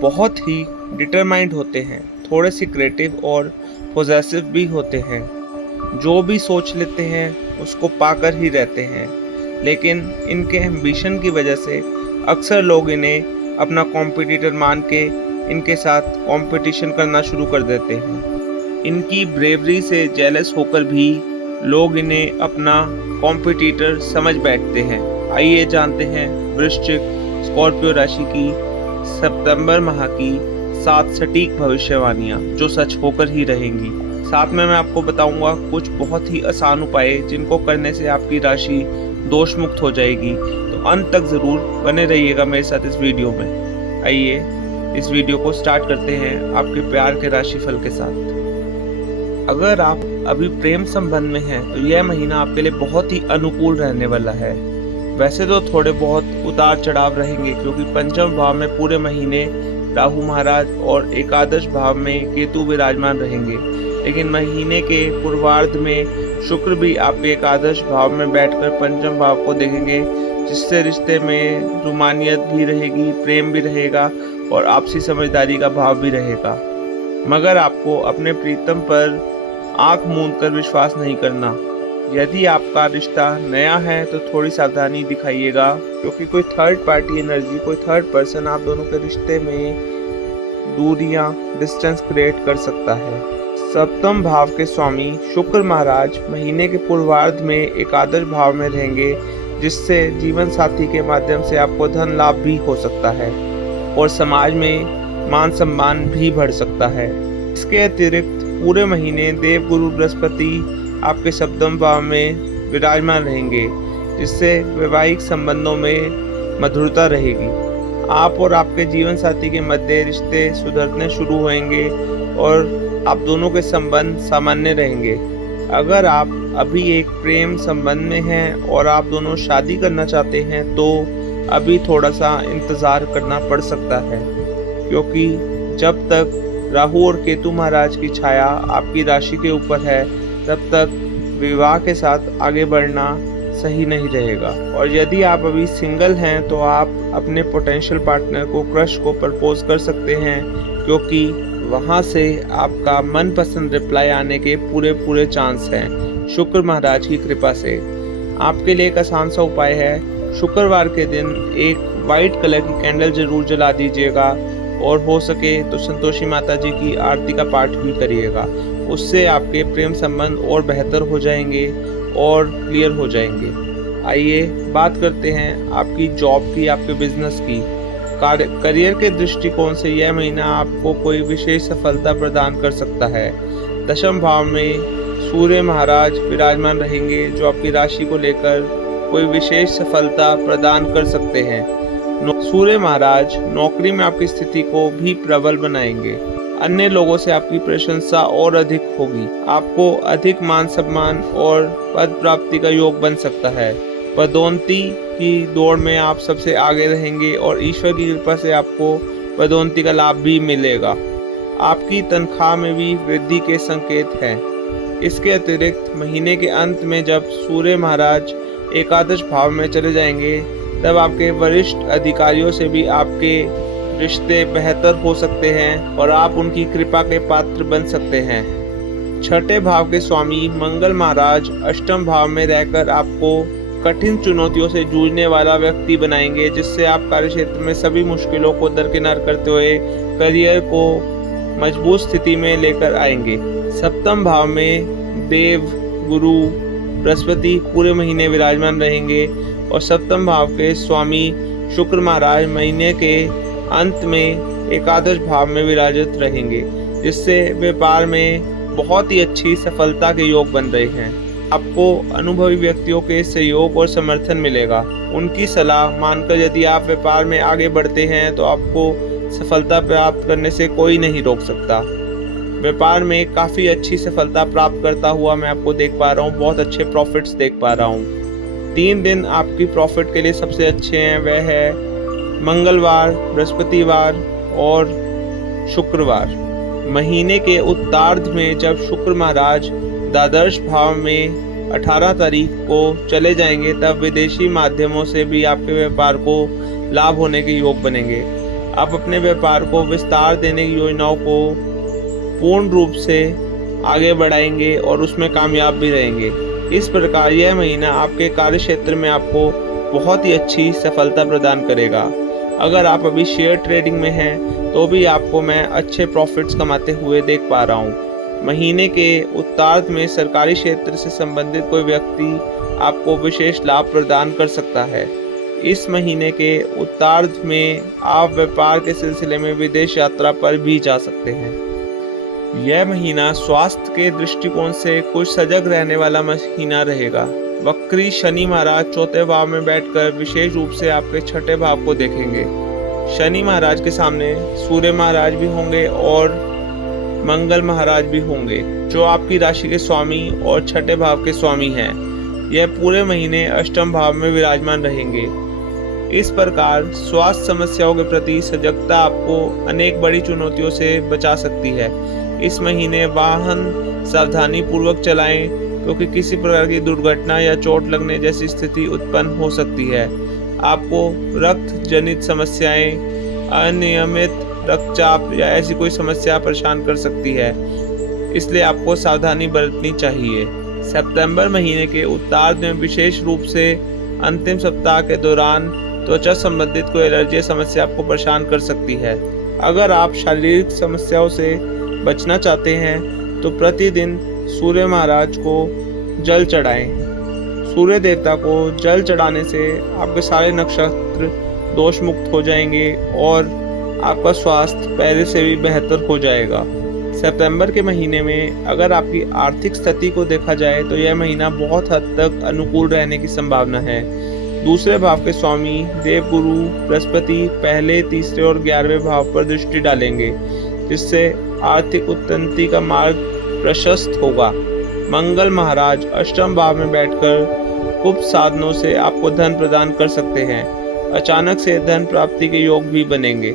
बहुत ही डिटरमाइंड होते हैं, थोड़े से क्रिएटिव और पॉजेसिव भी होते हैं। जो भी सोच लेते हैं उसको पाकर ही रहते हैं, लेकिन इनके एम्बिशन की वजह से अक्सर लोग इन्हें अपना कॉम्पिटिटर मान के इनके साथ कंपटीशन करना शुरू कर देते हैं। इनकी ब्रेवरी से जेलस होकर भी लोग इन्हें अपना कॉम्पिटिटर समझ बैठते हैं। आइए जानते हैं वृश्चिक स्कॉर्पियो राशि की सितंबर माह की 7 सटीक भविष्यवाणियां जो सच होकर ही रहेंगी। साथ में मैं आपको बताऊंगा कुछ बहुत ही आसान उपाय जिनको करने से आपकी राशि दोष मुक्त हो जाएगी। तो अंत तक जरूर बने रहिएगा मेरे साथ इस वीडियो में। आइए इस वीडियो को स्टार्ट करते हैं आपके प्यार के राशिफल के साथ। अगर आप अभी प्रेम संबंध में हैं तो यह महीना आपके लिए बहुत ही अनुकूल रहने वाला है। वैसे तो थोड़े बहुत उतार चढ़ाव रहेंगे, क्योंकि पंचम भाव में पूरे महीने राहु महाराज और एकादश भाव में केतु विराजमान रहेंगे, लेकिन महीने के पूर्वार्ध में शुक्र भी आपके एकादश भाव में बैठकर पंचम भाव को देखेंगे, जिससे रिश्ते में रुमानियत भी रहेगी, प्रेम भी रहेगा और आपसी समझदारी का भाव भी रहेगा। मगर आपको अपने प्रीतम पर आंख मूंद कर विश्वास नहीं करना। यदि आपका रिश्ता नया है तो थोड़ी सावधानी दिखाइएगा, क्योंकि कोई थर्ड पार्टी एनर्जी, कोई थर्ड पर्सन आप दोनों के रिश्ते में दूरियां, डिस्टेंस क्रिएट कर सकता है। सप्तम भाव के स्वामी शुक्र महाराज महीने के पूर्वार्ध में एकादश भाव में रहेंगे, जिससे जीवन साथी के माध्यम से आपको धन लाभ भी हो सकता है और समाज में मान सम्मान भी बढ़ सकता है। इसके अतिरिक्त पूरे महीने देवगुरु बृहस्पति आपके सप्तम भाव में विराजमान रहेंगे, जिससे वैवाहिक संबंधों में मधुरता रहेगी। आप और आपके जीवन साथी के मध्य रिश्ते सुधरने शुरू होंगे और आप दोनों के संबंध सामान्य रहेंगे। अगर आप अभी एक प्रेम संबंध में हैं और आप दोनों शादी करना चाहते हैं तो अभी थोड़ा सा इंतज़ार करना पड़ सकता है, क्योंकि जब तक राहु और केतु महाराज की छाया आपकी राशि के ऊपर है तब तक विवाह के साथ आगे बढ़ना सही नहीं रहेगा। और यदि आप अभी सिंगल हैं तो आप अपने पोटेंशियल पार्टनर को, क्रश को प्रपोज कर सकते हैं, क्योंकि वहां से आपका मनपसंद रिप्लाई आने के पूरे चांस हैं शुक्र महाराज की कृपा से। आपके लिए एक आसान सा उपाय है, शुक्रवार के दिन एक वाइट कलर की कैंडल जरूर जला दीजिएगा और हो सके तो संतोषी माता जी की आरती का पाठ भी करिएगा। उससे आपके प्रेम संबंध और बेहतर हो जाएंगे और क्लियर हो जाएंगे। आइए बात करते हैं आपकी जॉब की, आपके बिजनेस की। करियर के दृष्टिकोण से यह महीना आपको कोई विशेष सफलता प्रदान कर सकता है। दशम भाव में सूर्य महाराज विराजमान रहेंगे, जो आपकी राशि को लेकर कोई विशेष सफलता प्रदान कर सकते हैं। सूर्य महाराज नौकरी में आपकी स्थिति को भी प्रबल बनाएंगे। अन्य लोगों से आपकी प्रशंसा और अधिक होगी। आपको अधिक मान सम्मान और पद प्राप्ति का योग बन सकता है। पदोन्नति की दौड़ में आप सबसे आगे रहेंगे और ईश्वर की कृपा से आपको पदोन्नति का लाभ भी मिलेगा। आपकी तनख्वाह में भी वृद्धि के संकेत हैं। इसके अतिरिक्त महीने के अंत में जब सूर्य महाराज एकादश भाव में चले जाएंगे तब आपके वरिष्ठ अधिकारियों से भी आपके रिश्ते बेहतर हो सकते हैं और आप उनकी कृपा के पात्र बन सकते हैं। छठे भाव के स्वामी मंगल महाराज अष्टम भाव में रहकर आपको कठिन चुनौतियों से जूझने वाला व्यक्ति बनाएंगे, जिससे आप कार्यक्षेत्र में सभी मुश्किलों को दरकिनार करते हुए करियर को मजबूत स्थिति में लेकर आएंगे। सप्तम भाव में देव गुरु बृहस्पति पूरे महीने विराजमान रहेंगे और सप्तम भाव के स्वामी शुक्र महाराज महीने के अंत में एकादश भाव में विराजित रहेंगे, जिससे व्यापार में बहुत ही अच्छी सफलता के योग बन रहे हैं। आपको अनुभवी व्यक्तियों के सहयोग और समर्थन मिलेगा। उनकी सलाह मानकर यदि आप व्यापार में आगे बढ़ते हैं तो आपको सफलता प्राप्त करने से कोई नहीं रोक सकता। व्यापार में काफ़ी अच्छी सफलता प्राप्त करता हुआ मैं आपको देख पा रहा हूँ, बहुत अच्छे प्रॉफिट्स देख पा रहा हूँ। 3 दिन आपकी प्रॉफिट के लिए सबसे अच्छे हैं, वह है मंगलवार, बृहस्पतिवार और शुक्रवार। महीने के उत्तरार्ध में जब शुक्र महाराज द्वादश भाव में 18 तारीख को चले जाएंगे तब विदेशी माध्यमों से भी आपके व्यापार को लाभ होने के योग बनेंगे। आप अपने व्यापार को विस्तार देने की योजनाओं को पूर्ण रूप से आगे बढ़ाएंगे और उसमें कामयाब भी रहेंगे। इस प्रकार यह महीना आपके कार्य क्षेत्र में आपको बहुत ही अच्छी सफलता प्रदान करेगा। अगर आप अभी शेयर ट्रेडिंग में हैं तो भी आपको मैं अच्छे प्रॉफिट्स कमाते हुए देख पा रहा हूँ। महीने के उत्तरार्ध में सरकारी क्षेत्र से संबंधित कोई व्यक्ति आपको विशेष लाभ प्रदान कर सकता है। इस महीने के उत्तरार्ध में आप व्यापार के सिलसिले में विदेश यात्रा पर भी जा सकते हैं। यह महीना स्वास्थ्य के दृष्टिकोण से कुछ सजग रहने वाला महीना रहेगा। वक्री शनि महाराज चौथे भाव में बैठकर विशेष रूप से आपके छठे भाव को देखेंगे। शनि महाराज के सामने सूर्य महाराज भी होंगे और मंगल महाराज भी होंगे, जो आपकी राशि के स्वामी और छठे भाव के स्वामी हैं। यह पूरे महीने अष्टम भाव में विराजमान रहेंगे। इस प्रकार स्वास्थ्य समस्याओं के प्रति सजगता आपको अनेक बड़ी चुनौतियों से बचा सकती है। इस महीने वाहन सावधानी पूर्वक चलाएं, क्योंकि किसी प्रकार की दुर्घटना या चोट लगने जैसी स्थिति उत्पन्न हो सकती है। आपको रक्त जनित समस्याएं, अनियमित रक्तचाप या ऐसी कोई समस्या परेशान कर सकती है, इसलिए आपको सावधानी बरतनी चाहिए। सितंबर महीने के उत्तरार्ध में विशेष रूप से अंतिम सप्ताह के दौरान त्वचा संबंधित कोई एलर्जी समस्या आपको परेशान कर सकती है। अगर आप शारीरिक समस्याओं से बचना चाहते हैं तो प्रतिदिन सूर्य महाराज को जल चढ़ाएं। सूर्य देवता को जल चढ़ाने से आपके सारे नक्षत्र दोष मुक्त हो जाएंगे और आपका स्वास्थ्य पहले से भी बेहतर हो जाएगा। सितंबर के महीने में अगर आपकी आर्थिक स्थिति को देखा जाए तो यह महीना बहुत हद तक अनुकूल रहने की संभावना है। दूसरे भाव के स्वामी देवगुरु बृहस्पति पहले, तीसरे और 11वें भाव पर दृष्टि डालेंगे, जिससे आर्थिक उन्नति का मार्ग प्रशस्त होगा। मंगल महाराज अष्टम भाव में बैठकर गुप्त साधनों से आपको धन प्रदान कर सकते हैं। अचानक से धन प्राप्ति के योग भी बनेंगे।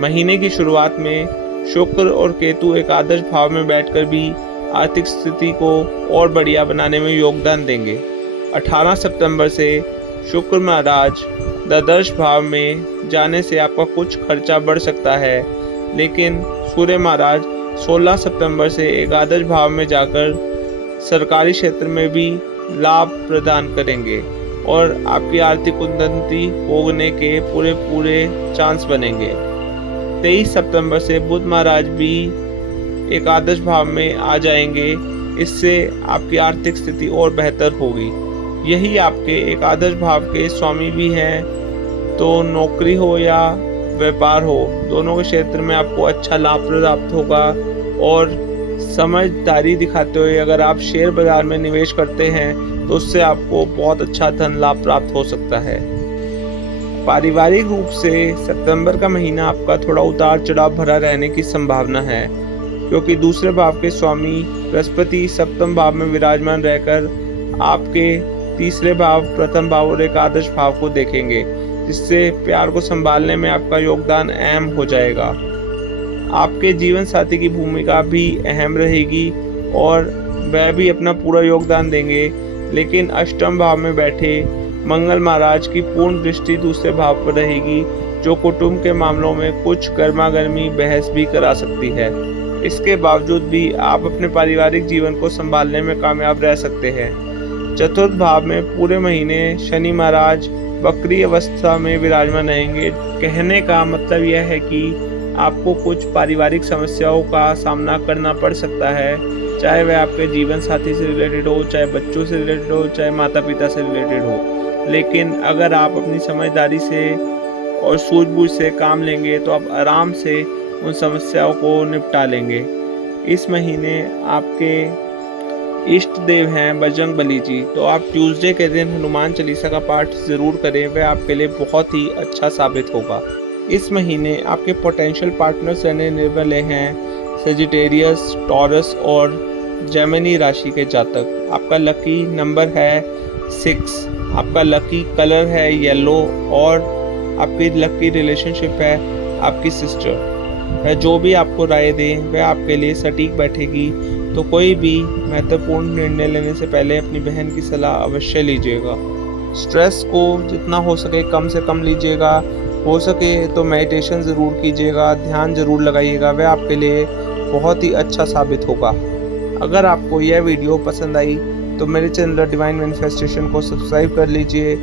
महीने की शुरुआत में शुक्र और केतु एकादश भाव में बैठकर भी आर्थिक स्थिति को और बढ़िया बनाने में योगदान देंगे। 18 सितंबर से शुक्र महाराज द्वादश भाव में जाने से आपका कुछ खर्चा बढ़ सकता है, लेकिन सूर्य महाराज 16 सितंबर से एकादश भाव में जाकर सरकारी क्षेत्र में भी लाभ प्रदान करेंगे और आपकी आर्थिक उन्नति होने के पूरे चांस बनेंगे। 23 सितंबर से बुध महाराज भी एकादश भाव में आ जाएंगे, इससे आपकी आर्थिक स्थिति और बेहतर होगी। यही आपके एकादश भाव के स्वामी भी हैं, तो नौकरी हो या व्यापार हो, दोनों के क्षेत्र में आपको अच्छा लाभ प्राप्त होगा। और समझदारी दिखाते हुए अगर आप शेयर बाजार में निवेश करते हैं तो उससे आपको बहुत अच्छा धन लाभ प्राप्त हो सकता है। पारिवारिक रूप से सितंबर का महीना आपका थोड़ा उतार चढ़ाव भरा रहने की संभावना है, क्योंकि दूसरे भाव के स्वामी बृहस्पति सप्तम भाव में विराजमान रहकर आपके तीसरे भाव, प्रथम भाव और एकादश भाव को देखेंगे, जिससे प्यार को संभालने में आपका योगदान अहम हो जाएगा। आपके जीवन साथी की भूमिका भी अहम रहेगी और वह भी अपना पूरा योगदान देंगे, लेकिन अष्टम भाव में बैठे मंगल महाराज की पूर्ण दृष्टि दूसरे भाव पर रहेगी, जो कुटुंब के मामलों में कुछ गर्मा गर्मी बहस भी करा सकती है। इसके बावजूद भी आप अपने पारिवारिक जीवन को संभालने में कामयाब रह सकते हैं। चतुर्थ भाव में पूरे महीने शनि महाराज वक्री अवस्था में विराजमान रहेंगे। कहने का मतलब यह है कि आपको कुछ पारिवारिक समस्याओं का सामना करना पड़ सकता है, चाहे वह आपके जीवन साथी से रिलेटेड हो, चाहे बच्चों से रिलेटेड हो, चाहे माता पिता से रिलेटेड हो। लेकिन अगर आप अपनी समझदारी से और सूझबूझ से काम लेंगे तो आप आराम से उन समस्याओं को निपटा लेंगे। इस महीने आपके इष्ट देव हैं बजरंगबली जी, तो आप ट्यूसडे के दिन हनुमान चालीसा का पाठ ज़रूर करें, वह आपके लिए बहुत ही अच्छा साबित होगा। इस महीने आपके पोटेंशियल पार्टनर्स रहने वाले हैं सेजिटेरियस, टॉरस और जेमिनी राशि के जातक। आपका लकी नंबर है 6, आपका लकी कलर है येलो और आपकी लकी रिलेशनशिप है आपकी सिस्टर। वह जो भी आपको राय दें वह आपके लिए सटीक बैठेगी, तो कोई भी महत्वपूर्ण निर्णय लेने से पहले अपनी बहन की सलाह अवश्य लीजिएगा। स्ट्रेस को जितना हो सके कम से कम लीजिएगा, हो सके तो मेडिटेशन ज़रूर कीजिएगा, ध्यान ज़रूर लगाइएगा, वह आपके लिए बहुत ही अच्छा साबित होगा। अगर आपको यह वीडियो पसंद आई तो मेरे चैनल डिवाइन मैनिफेस्टेशन को सब्सक्राइब कर लीजिए,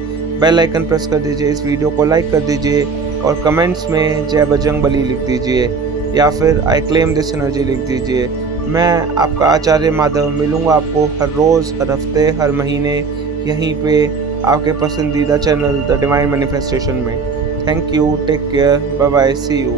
बेल आइकन प्रेस कर दीजिए, इस वीडियो को लाइक कर दीजिए और कमेंट्स में जय बजरंग बली लिख दीजिए या फिर आई क्लेम दिस एनर्जी लिख दीजिए। मैं आपका आचार्य माधव मिलूँगा आपको हर रोज़, हर हफ्ते, हर महीने यहीं पे आपके पसंदीदा चैनल द डिवाइन मैनिफेस्टेशन में। Thank you, take care, bye bye, see you.